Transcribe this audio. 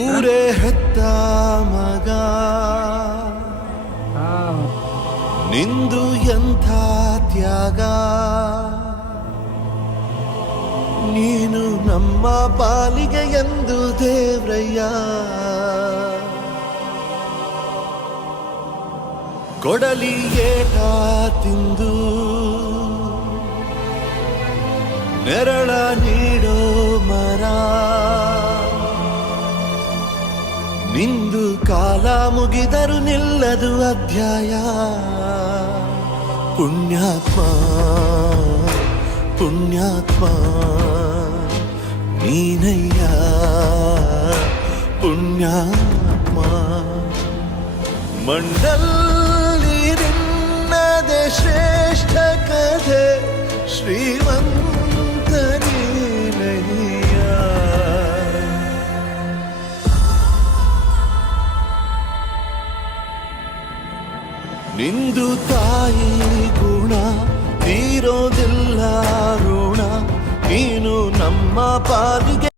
ಊರೇ ಹೆತ್ತ ಮಗ ನಿಂದು ಎಂಥ ತ್ಯಾಗ, ನೀನು ನಮ್ಮ ಪಾಲಿಗೆ ಎಂದು ದೇವ್ರಯ್ಯ. ಕೊಡಲಿ ಏಟ ತಿಂದು ನೆರಳ ನೀಡೋ ಮರ, ನಿಂದು ಕಾಲ ಮುಗಿದರು ನಿಲ್ಲದು ಅಧ್ಯಾಯ. ಪುಣ್ಯಾತ್ಮ ಪುಣ್ಯಾತ್ಮ ನೀನಯ್ಯ ಪುಣ್ಯಾತ್ಮ. ಮಂಡಲ್ಲಿ ನಿನ್ನದೆ ಶ್ರೇಷ್ಠ ಕಥೆ, ಶ್ರೀಮಂತ ನೀನಯ್ಯ. ನಿಂದು ತಾಯಿ ಗುಣ ತೀರೋದಿಲ್ಲ ಋಣ, ನೀನು ನಮ್ಮ ಪಾಲಿಗೆ